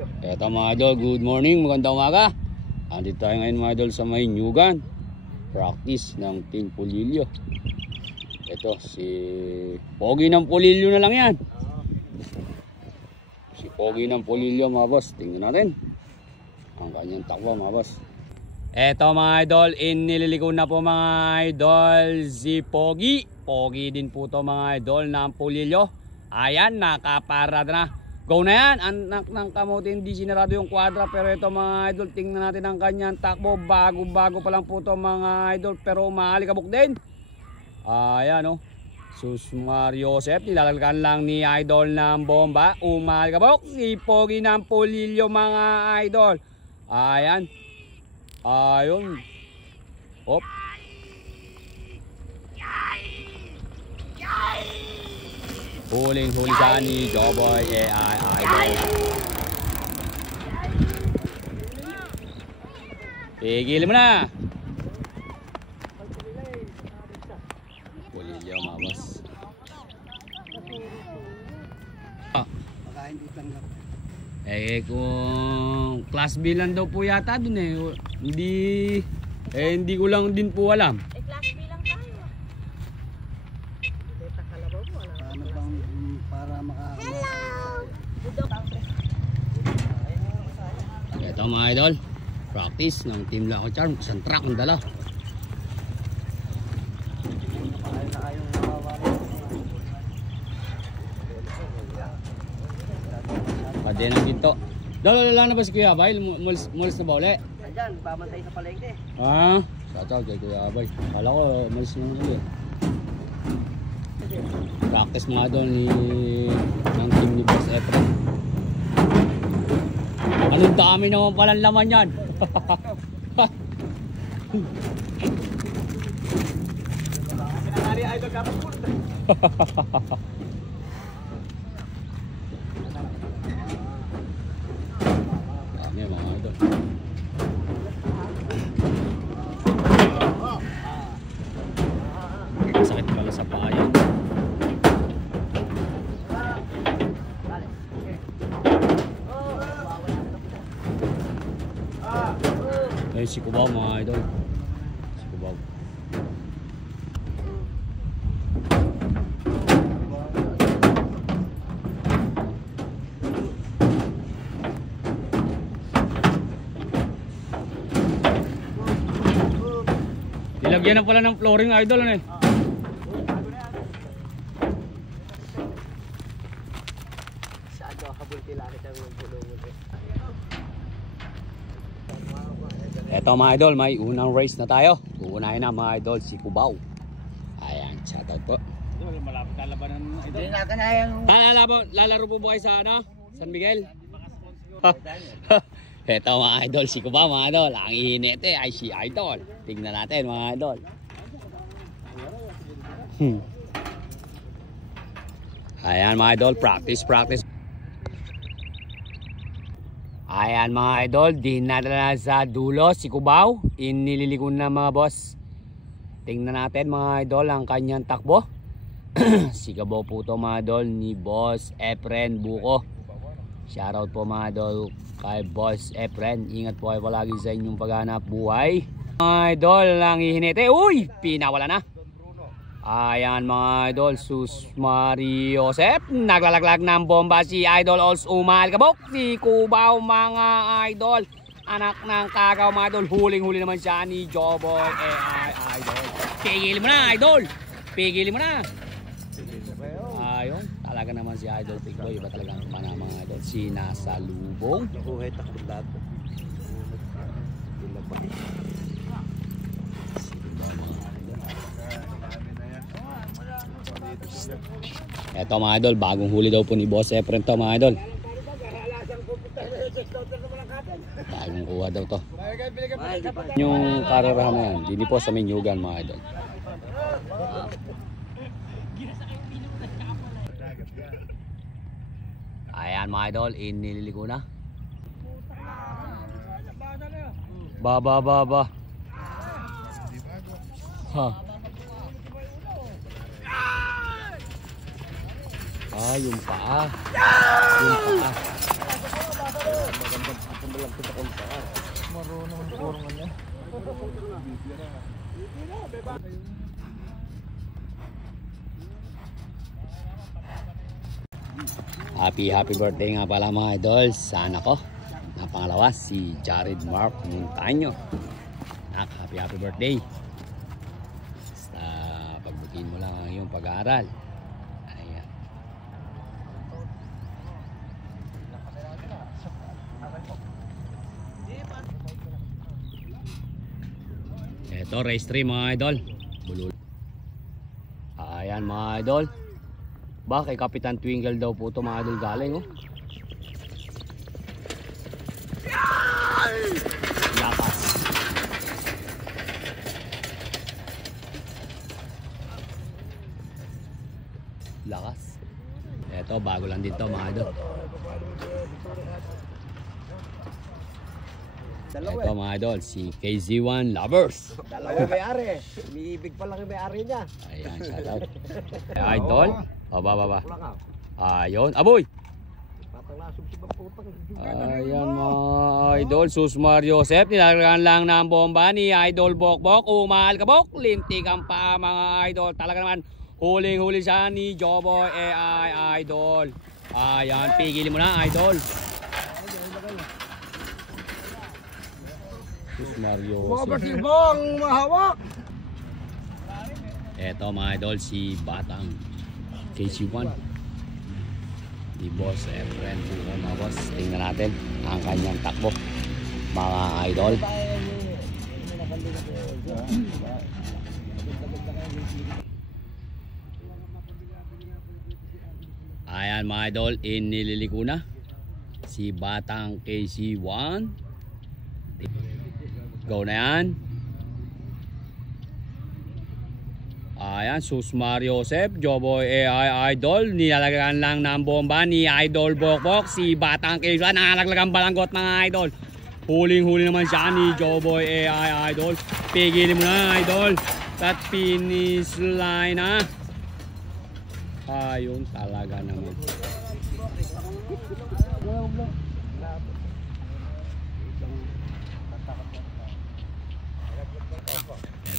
Eto mga idol, good morning, magandang umaga. Andito tayo ngayon mga idol sa may Nyugan. Practice ng Team Pulilio. Ito si Pogi ng Pulilio na lang yan. Si Pogi ng Pulilio mga boss. Tingnan natin ang kanyang takbo mga boss. Eto mga idol, inililiko na po mga idol si Pogi. Pogi din po to mga idol ng Pulilio. Ayan, nakaparada na. Go na yan, anak ng kamote, hindi sinarado yung kwadra. Pero ito mga idol, tingnan natin ang kanyang takbo. Bago pa lang po to mga idol, pero maalikabok din. Ayan o, Sus Mariosep, nilalagyan lang ni idol ng bomba. Umalikabok si Pogi ng Pulilio mga idol. Ayan, ayun. Hop. Huling-huli siya ni Joboy AI Idol. Pigil mo na. Pulilio mga boss. Kung class B lang daw po yata dun eh. Hindi ko lang din po alam. Class B lang tayo. Ito mga idol, practice ng Team Laco Charm. Isang truck ang dala. Pwede ng ginto. Dala na ba si Kuya Abay? Mulis na ba ulit? Andyan, pamantay sa palengke. Shoutout kay Kuya Abay. Kala ko mulis na ulit. Practice mga doon ng team ni Boss Efren. Anong dami naman palang laman yan. Pinanari idol kapag punta. Dami mga idol. Sakit pala sa paa yan. Ayun si Kubaw mga idol. Si Kubaw. Nilagyan na pala ng flooring idol ano eh. Eto mga idol, may unang race na tayo. Uunahin na mga idol si Kubaw. Ayan, shoutout po. Malapit lalabanan ng idol. Hindi na kaya Lalaro po ba kayo sa ano? San Miguel? Eto mga idol, si Kubaw mga idol. Ang ihinete ay si idol. Tingnan natin mga idol. Ayan mga idol, practice. Ayan mga idol, dinadala sa dulo si Kubaw. Inililiko na mga boss. Tingnan natin mga idol ang kanyang takbo. Sigabaw po to mga idol ni Boss Efren Buko. Shoutout po mga idol kay Boss Efren. Ingat po kayo palagi sa inyong paghanap buhay. Mga idol ang ihinete. Uy! Pinawala na. Ayan mga idol, Sus Mariosep. Naglalaglag ng bomba si idol also umalikabok. Si Kubaw mga idol. Anak ng kagaw mga idol. Huling-huli naman siya ni Joboy AI Idol. Pigil mo na idol. Pigil mo na. Ayun, talaga naman si idol Pigboy. Iba talaga naman mga idol. Sinasalubong. Buhay takot lahat. Eto mga idol, bagong huli daw po ni Boss Efren to mga idol. Bagong kuha daw to. Yung karerahan na yan, dini po sa Nyugan mga idol. Ayan mga idol, inililiko na. Ba. Ha. Yung paa. Yung paa. Happy birthday nga pala mga idol sa anak ko na pangalawa, si Jared Mark Montaño. Happy birthday. Basta pagbutin mo lang ang iyong pag-aaral. Ayan. Ito race 3 mga idol. Bulul. Ayan mga idol. Ba kay Kapitan Twinkle daw po ito mga idol galing oh. Lakas. Lakas. Ito bago lang dito mga idol. Ito mga idol, si KZ1 Lovers. Dalawa may-ari. Umiibig pa lang yung may-ari niya. Ayan, shoutout. Idol. Baba. Ayun. Aboy! Ayan mga idol. Susmar Joseph. Nilagyan lang ng bomba ni Idol Bokbok. Umal kabok. Lintik ang pa mga idol. Talaga naman huling-huli siya ni Joboy AI Idol. Ayan. Pigilin mo na idol. Susmar Joseph. Mahawak. Eto mga idol, si Batang KC1 di Boss Efren po mga boss. Tingnan natin ang kanyang takbo mga idol. Ayan mga idol, inililiko na si Batang KC1. Go na yan. Ayan, Susmar Joseph, Joboy AI Idol. Nilalagyan lang ng bomba ni Idol Bokbok. Si Batang KC1, nangalaglagang balanggot mga idol. Huling-huli naman siya ni Joboy AI Idol. Pigilin mo na idol. At finish line na. Ayun talaga naman.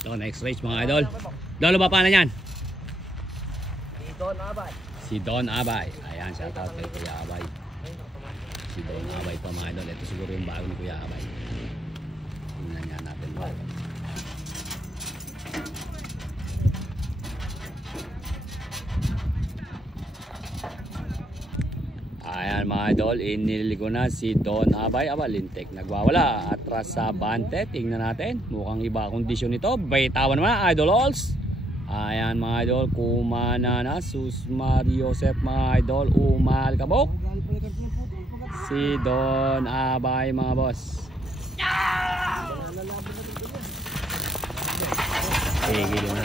Ito, next race mga idol. Lolo ba pa na yan? Si Don Abay. Si Don Abay. Ayan, shoutout kay Kuya Abay. Si Don Abay pa mga idol. Ito siguro yung bago ni Kuya Abay. Tingnan nga natin ba. Ayan mga idol, iniligo na si Don Abay. Lintik nagwawala. Atras sa bante, tingnan natin. Mukhang iba kondisyon nito. Baitawan naman idol alls. Ayan mga idol, kumana na Susmar Joseph mga idol. Umal kabok si Don Abay mga boss. Tigil na.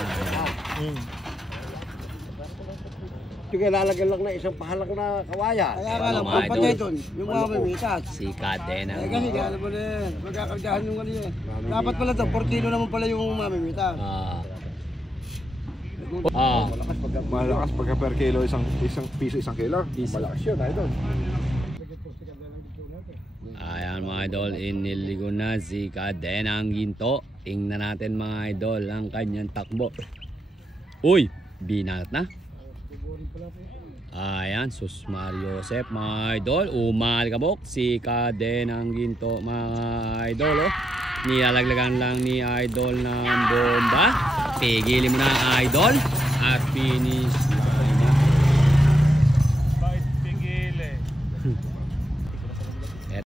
Ito lalagyan lang na isang pahalang na kawayan. Kaya ka lang, pagpatay doon, yung mga mamitas. Si Kadena. Kasi alam mo na yan, magkakargahan yung ano yan. Dapat pala ito, 40 naman pala yung mamimitas. Malakas pagka per kilo isang piso isang kilo. Malakas yun, idol. Ayan mga idol, iniligo na si Kadena ang ginto. Tingnan natin mga idol ang kanyang takbo. Uy, binat na. Ayan, Susmar Joseph mga idol. Umal kabok si Kadena ang ginto mga idol. Nilalaglagan lang ni idol ng bomba. Pigilin mo na idol. At finish.